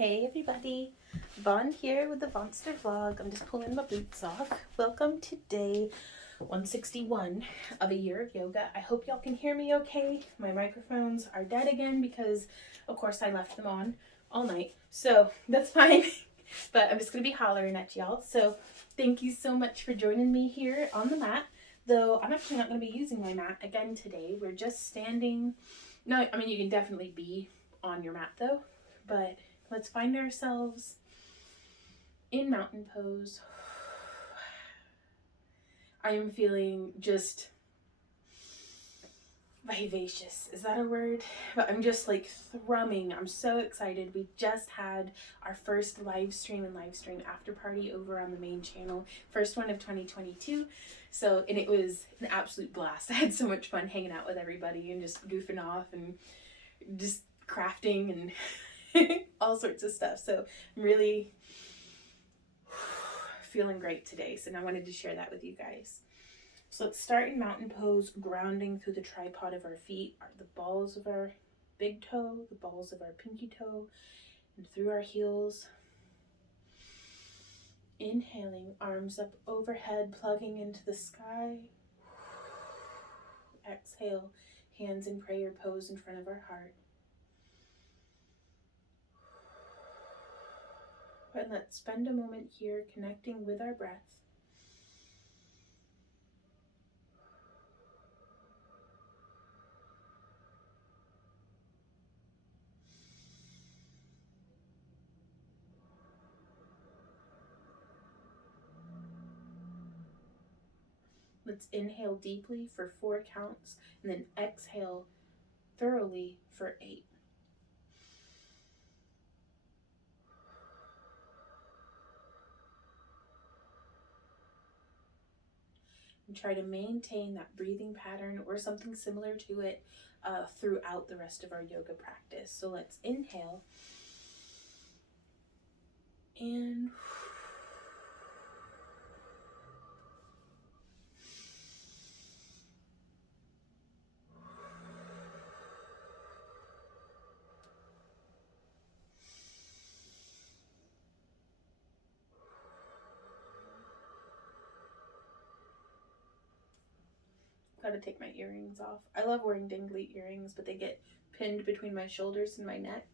Hey everybody, Vaughn here with the Vonster vlog. I'm just pulling my boots off. Welcome to day 161 of a year of yoga. I hope y'all can hear me okay. My microphones are dead again because of course I left them on all night. So that's fine, but I'm just going to be hollering at y'all. So thank you so much for joining me here on the mat. Though I'm actually not going to be using my mat again today. We're just standing. No, I mean you can definitely be on your mat though, but let's find ourselves in mountain pose. I am feeling just vivacious. Is that a word? But I'm just like thrumming. I'm so excited. We just had our first live stream after party over on the main channel. First one of 2022. So, and it was an absolute blast. I had so much fun hanging out with everybody and just goofing off and just crafting and all sorts of stuff. So I'm really feeling great today. So now I wanted to share that with you guys. So let's start in mountain pose, grounding through the tripod of our feet, the balls of our big toe, the balls of our pinky toe, and through our heels. Inhaling, arms up overhead, plugging into the sky. Exhale, hands in prayer pose in front of our heart. And let's spend a moment here connecting with our breath. Let's inhale deeply for 4 counts and then exhale thoroughly for 8. And try to maintain that breathing pattern or something similar to it throughout the rest of our yoga practice. So let's inhale and gotta take my earrings off. I love wearing dangly earrings, but they get pinned between my shoulders and my neck.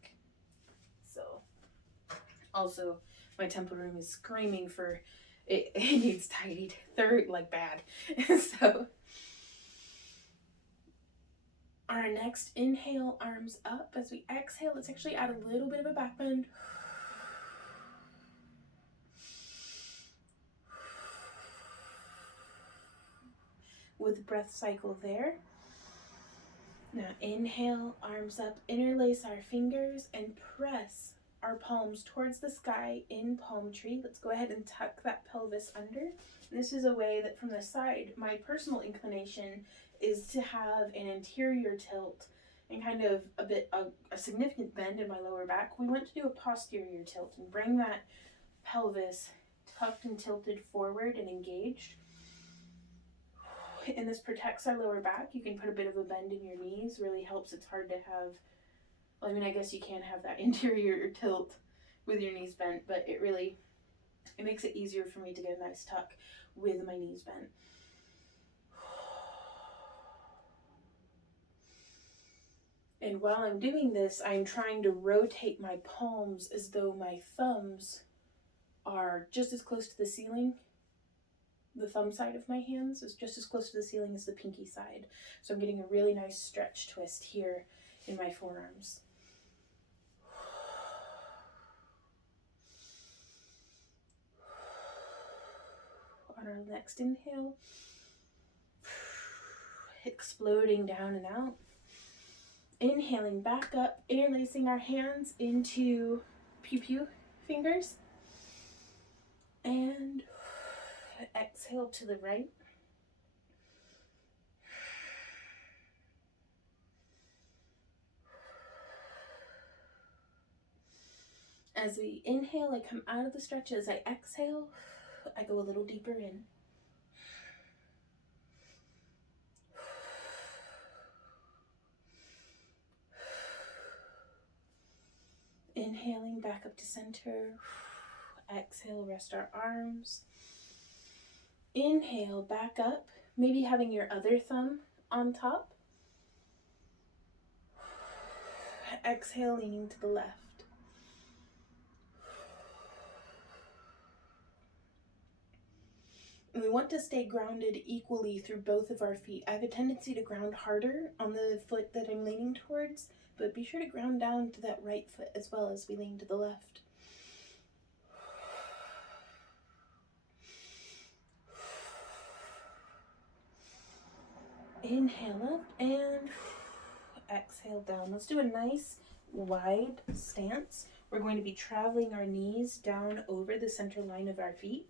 So also my temple room is screaming for it needs tidied. They're like bad. So our next inhale, arms up. As we exhale, let's actually add a little bit of a back bend. With breath cycle there. Now inhale, arms up, interlace our fingers and press our palms towards the sky in palm tree. Let's go ahead and tuck that pelvis under. This is a way that from the side, my personal inclination is to have an anterior tilt and kind of a significant bend in my lower back. We want to do a posterior tilt and bring that pelvis tucked and tilted forward and engaged. And this protects our lower back. You can put a bit of a bend in your knees. Really helps. It's hard to have, well, I mean, I guess you can have that interior tilt with your knees bent, but it makes it easier for me to get a nice tuck with my knees bent. And while I'm doing this, I'm trying to rotate my palms as though my thumbs are just as close to the ceiling. The thumb side of my hands is just as close to the ceiling as the pinky side. So I'm getting a really nice stretch twist here in my forearms. On our next inhale, exploding down and out. Inhaling back up, interlacing our hands into pew-pew fingers. And exhale to the right. As we inhale, I come out of the stretch. As I exhale, I go a little deeper in. Inhaling back up to center. Exhale, rest our arms. Inhale, back up, maybe having your other thumb on top. Exhale, leaning to the left. And we want to stay grounded equally through both of our feet. I have a tendency to ground harder on the foot that I'm leaning towards, but be sure to ground down to that right foot as well as we lean to the left. Inhale up and exhale down. Let's do a nice wide stance. We're going to be traveling our knees down over the center line of our feet.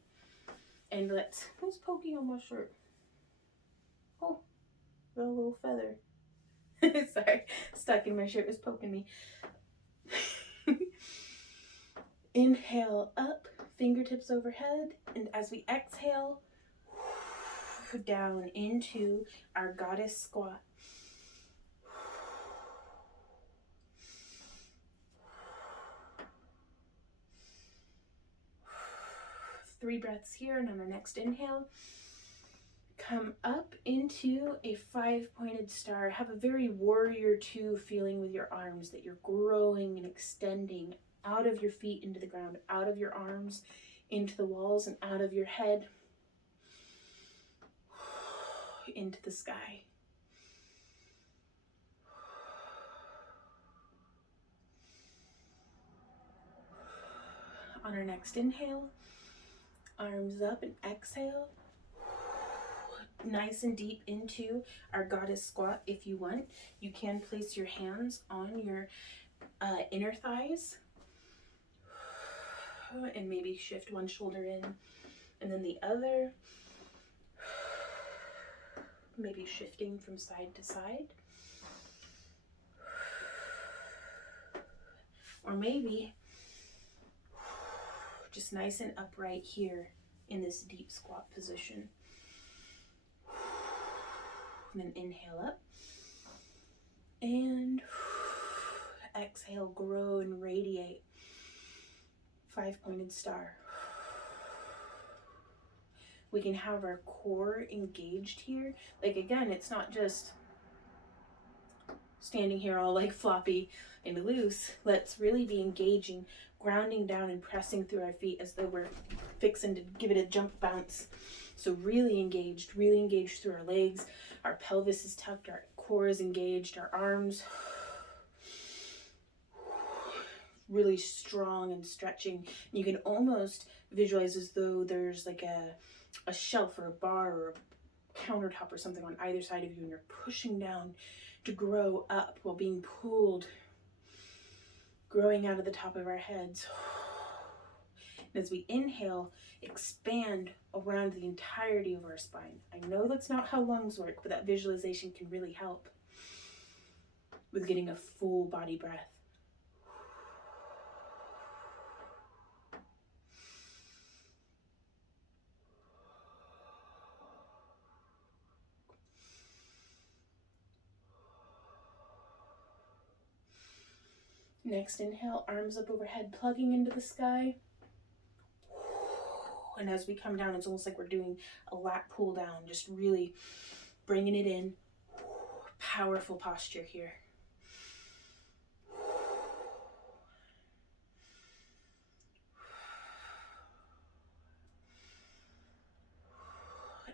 And who's poking on my shirt? Oh, got a little feather. Sorry, stuck in my shirt, was poking me. Inhale up, fingertips overhead, and as we exhale, down into our goddess squat. Three breaths here, and on our next inhale, come up into a 5-pointed star. Have a very warrior 2 feeling with your arms, that you're growing and extending out of your feet into the ground, out of your arms into the walls, and out of your head into the sky. On our next inhale, arms up and exhale. Nice and deep into our goddess squat if you want. You can place your hands on your inner thighs and maybe shift one shoulder in and then the other. Maybe shifting from side to side. Or maybe just nice and upright here in this deep squat position. And then inhale up. And exhale, grow and radiate. 5-pointed star. We can have our core engaged here. Like again, it's not just standing here all like floppy and loose. Let's really be engaging, grounding down and pressing through our feet as though we're fixing to give it a jump bounce. So really engaged through our legs. Our pelvis is tucked, our core is engaged, our arms really strong and stretching. You can almost visualize as though there's like a shelf or a bar or a countertop or something on either side of you, and you're pushing down to grow up while being pulled, growing out of the top of our heads. And as we inhale, expand around the entirety of our spine. I know that's not how lungs work, but that visualization can really help with getting a full body breath. Next inhale, arms up overhead, plugging into the sky. And as we come down, it's almost like we're doing a lat pull down, just really bringing it in. Powerful posture here.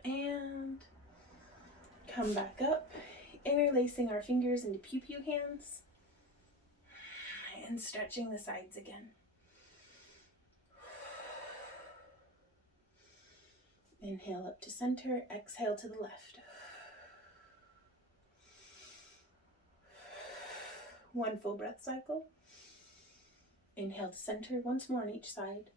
And come back up, interlacing our fingers into pew-pew hands. And stretching the sides again. Inhale up to center, exhale to the left. One full breath cycle. Inhale to center, once more on each side.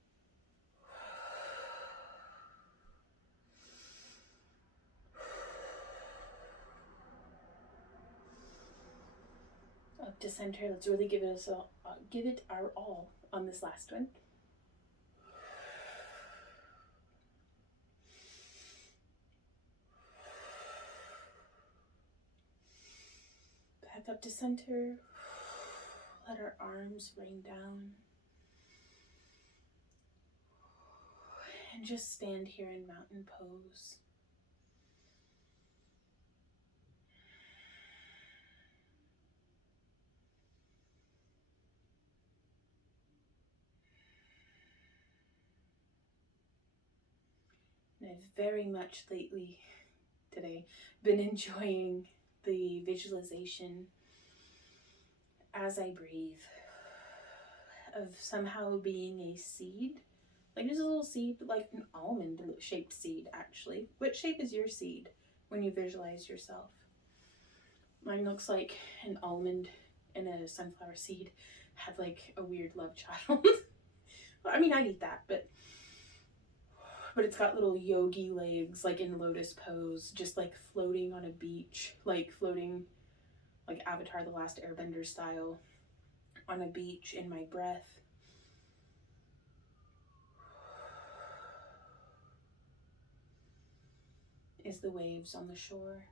Up to center, let's really give it our all on this last one. Back up to center. Let our arms rain down. And just stand here in mountain pose. And I've very much lately, today, been enjoying the visualization as I breathe of somehow being a seed. Like just a little seed, like an almond shaped seed actually. What shape is your seed when you visualize yourself? Mine looks like an almond and a sunflower seed had like a weird love child. Well, I mean, I'd eat that, but it's got little yogi legs, like in lotus pose, just like floating on a beach, like floating like Avatar the Last Airbender style on a beach in my breath. Is the waves on the shore.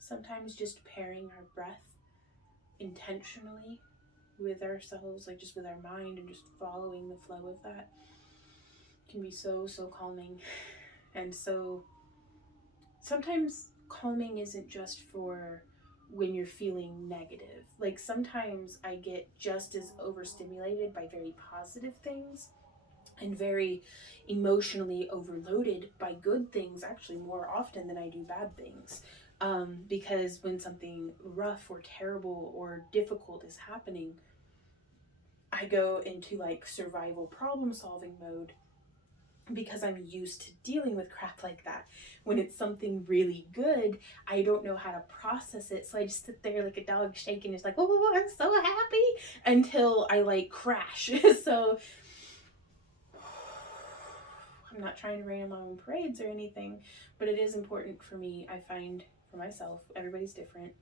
Sometimes just pairing our breath intentionally with ourselves, like just with our mind and just following the flow of that can be so calming. And so sometimes calming isn't just for when you're feeling negative. Like sometimes I get just as overstimulated by very positive things and very emotionally overloaded by good things, actually more often than I do bad things. Because when something rough or terrible or difficult is happening, I go into like survival problem solving mode because I'm used to dealing with crap like that. When it's something really good, I don't know how to process it. So I just sit there like a dog shaking. It's like, oh, I'm so happy until I like crash. So I'm not trying to rain on my own parades or anything, but it is important for me, I find, for myself, everybody's different.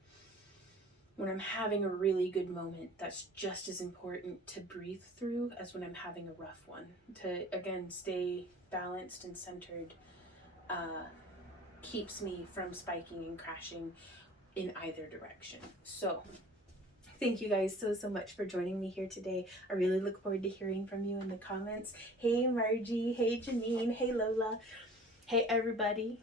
When I'm having a really good moment, that's just as important to breathe through as when I'm having a rough one. To, again, stay balanced and centered keeps me from spiking and crashing in either direction. So thank you guys so much for joining me here today. I really look forward to hearing from you in the comments. Hey Margie, hey Janine, hey Lola, hey everybody.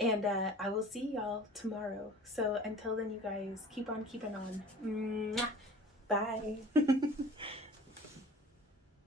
And I will see y'all tomorrow. So until then, you guys, keep on keeping on. Mwah. Bye.